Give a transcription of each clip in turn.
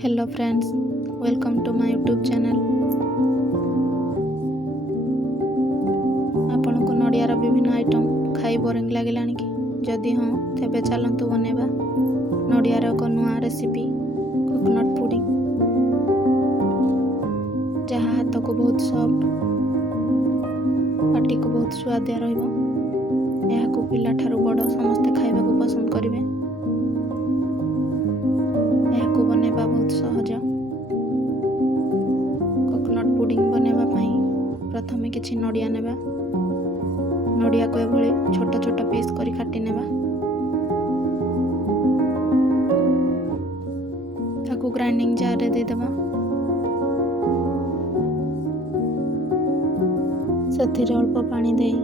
Hello friends, welcome to my YouTube channel. आपण को नड़ियार विभिन्न आइटम खाई बोरिंग लगिलानी कि जदि हाँ तेबे चलतु बनेबा नड़ियार एक नुआ रेसिपी कोकोनट पुडिंग, जहाँ हाथ को बहुत सॉफ्ट, पाटी को बहुत स्वादिया रहिबो। एहाकु पिला ठारू बड़ समस्ते खाइबा को पसंद करिवे। एहाकु बनेबा बहुत सहज। कोकोनट पुडिंग बनेबा पई प्रथमे किछि नड़िया नेबा। नड़िया को एभली छोट छोट पीस करी काटी नेबा। ताकु ग्राइंडिंग जार रे दे देबा। ସେଥିରେ ଅଳ୍ପ ପାଣି ଦେଇ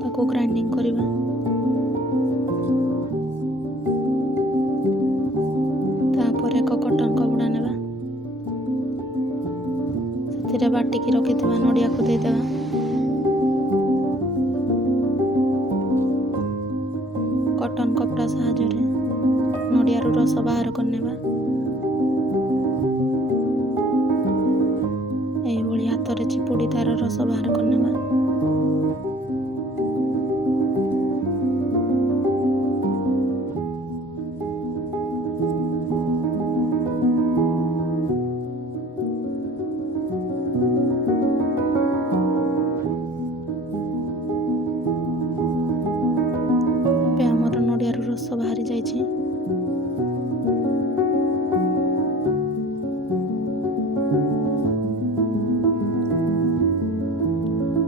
ତାକୁ ଗ୍ରାଇଣ୍ଡିଙ୍ଗ କରିବା। ତାପରେ ଏକ କଟନ କପଡ଼ା ନେବା। ସେଥିରେ ବାଟିକି ରଖିଥିବା ନଡ଼ିଆକୁ ଦେଇଦେବା। କଟନ କପଡ଼ା ସାହାଯ୍ୟରେ ନଡ଼ିଆରୁ ରସ ବାହାର କରିନେବା। ଏଇଭଳି ହାତରେ ଚିପୁଡ଼ି ତାର ରସ ବାହାର କରିନେବା। ଏବେ ଆମର ନଡ଼ିଆରୁ ରସ ବାହାରି ଯାଇଛି।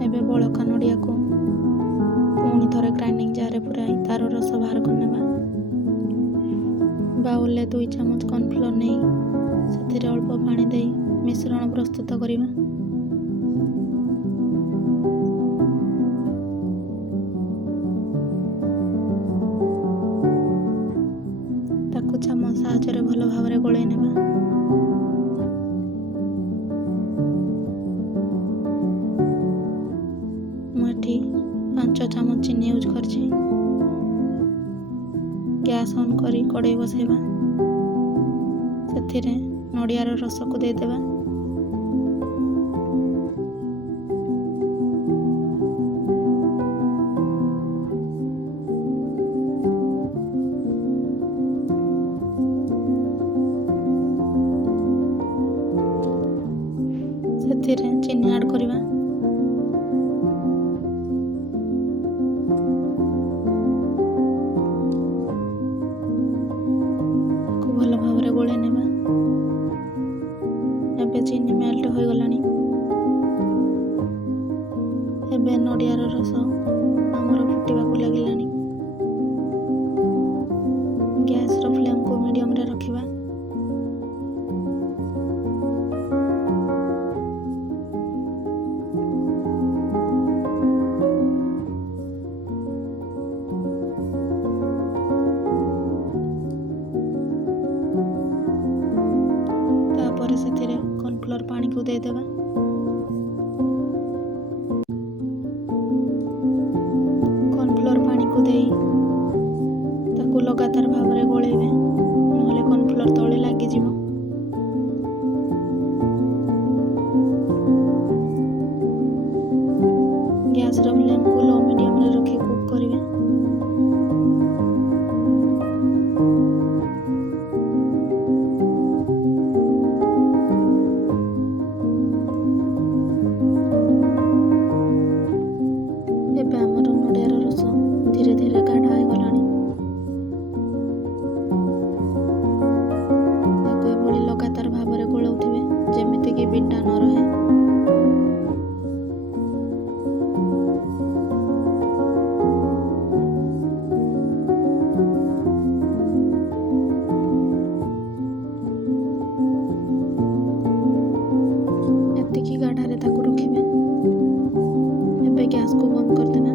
ଏବେ ବଳକା ନଡ଼ିଆକୁ ପୁଣି ଥରେ ଗ୍ରାଇଣ୍ଡିଙ୍ଗ ଜାରରେ ପୁରାଇ ତାର ରସ ବାହାର କରିନେବା। ବାଉଲରେ 2 ଚାମଚ କର୍ଣ୍ଣଫ୍ଲୋର ନେଇ ସେଥିରେ ଅଳ୍ପ ପାଣି ଦେଇ ମିଶ୍ରଣ ପ୍ରସ୍ତୁତ କରିବା। ତାକୁ ଚାମଚ ସାହାଯ୍ୟରେ ଭଲ ଭାବରେ ଗୋଳେଇ ନେବା। ମୁଁ ଏଠି 5 ଚାମଚ ଚିନି ୟୁଜ୍ କରିଛି। ଗ୍ୟାସ୍ ଅନ୍ କରି କଡ଼େଇ ବସାଇବା। ସେଥିରେ ନଡ଼ିଆର ରସକୁ ଦେଇଦେବା। ସେଥିରେ ଚିନି ଆଡ୍ କରିବା। ତାକୁ ଭଲ ଭାବରେ ଗୋଳେଇ ନେବା। ଏବେ ଚିନି ମେଲ୍ଟ ହୋଇଗଲାଣି। ଏବେ ନଡ଼ିଆର ରସ ଆମର ଫୁଟିବାକୁ ଲାଗିଲାଣି। ଗ୍ୟାସର ଫ୍ଲେମ୍କୁ ମିଡ଼ିୟମରେ ରଖିବା। ତାପରେ ସେଥିରେ କର୍ଣ୍ଣଫ୍ଲୋର ପାଣିକୁ ଦେଇଦେବା। କର୍ଣ୍ଣଫ୍ଲୋର ପାଣିକୁ ଦେଇ ତାକୁ ଲଗାତାର ଭାବରେ ଗୋଳେଇବେ, ନହେଲେ କର୍ଣ୍ଣଫ୍ଲୋର ତଳେ ଲାଗିଯିବ। ଗ୍ୟାସର ଫ୍ଲେମ୍କୁ ଲୋ ମିଡ଼ିୟମରେ ରଖି କୁକ୍ କରିବେ। ଏବେ ଆମର ନଡ଼ିଆର ରସ ଧୀରେ ଧୀରେ ଗାଢ଼ା ହୋଇଗଲାଣି। ତାକୁ ଏଭଳି ଲଗାତାର ଭାବରେ ଗୋଳାଉଥିବେ ଯେମିତିକି ବିଣ୍ଡା ନ ରହେ। ଏତିକି ଗାଢ଼ାରେ ତାକୁ ରଖିବେ। ଏବେ ଗ୍ୟାସକୁ ବନ୍ଦ କରିଦେବା।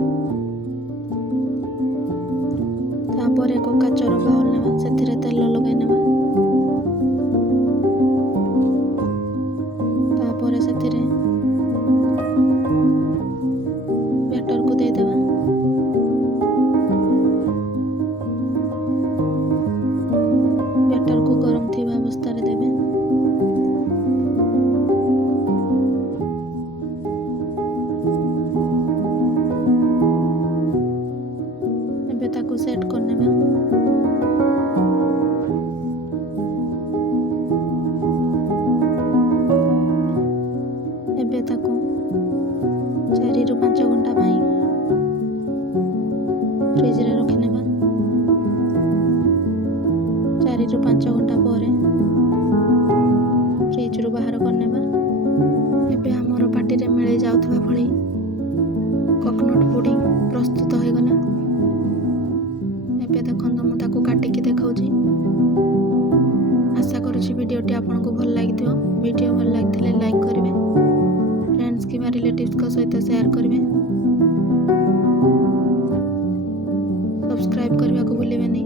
ତାପରେ ଏକ କାଚର ବାଉଲ ନେବା। ସେଥିରେ ତେଲ ଲଗାଇ ନେବା। ତାପରେ 4ରୁ 5 ଘଣ୍ଟା ପରେ ଫ୍ରିଜରୁ ବାହାର କରିନେବା। ଏବେ ଆମର ପାଟିରେ ମିଳେଇ ଯାଉଥିବା ଭଳି କୋକୋନଟ୍ ପୁଡ଼ିଂ ପ୍ରସ୍ତୁତ ହୋଇଗଲା। ଏବେ ଦେଖନ୍ତୁ ମୁଁ ତାକୁ କାଟିକି ଦେଖାଉଛି। ଆଶା କରୁଛି ଭିଡ଼ିଓଟି ଆପଣଙ୍କୁ ଭଲ ଲାଗିଥିବ। ଭିଡ଼ିଓ ଭଲ ଲାଗିଥିଲେ ଲାଇକ୍ କରିବେ, ଫ୍ରେଣ୍ଡସ୍ କିମ୍ବା ରିଲେଟିଭ୍ସଙ୍କ ସହିତ ସେୟାର କରିବେ, ସବସ୍କ୍ରାଇବ୍ କରିବାକୁ ଭୁଲିବେନି।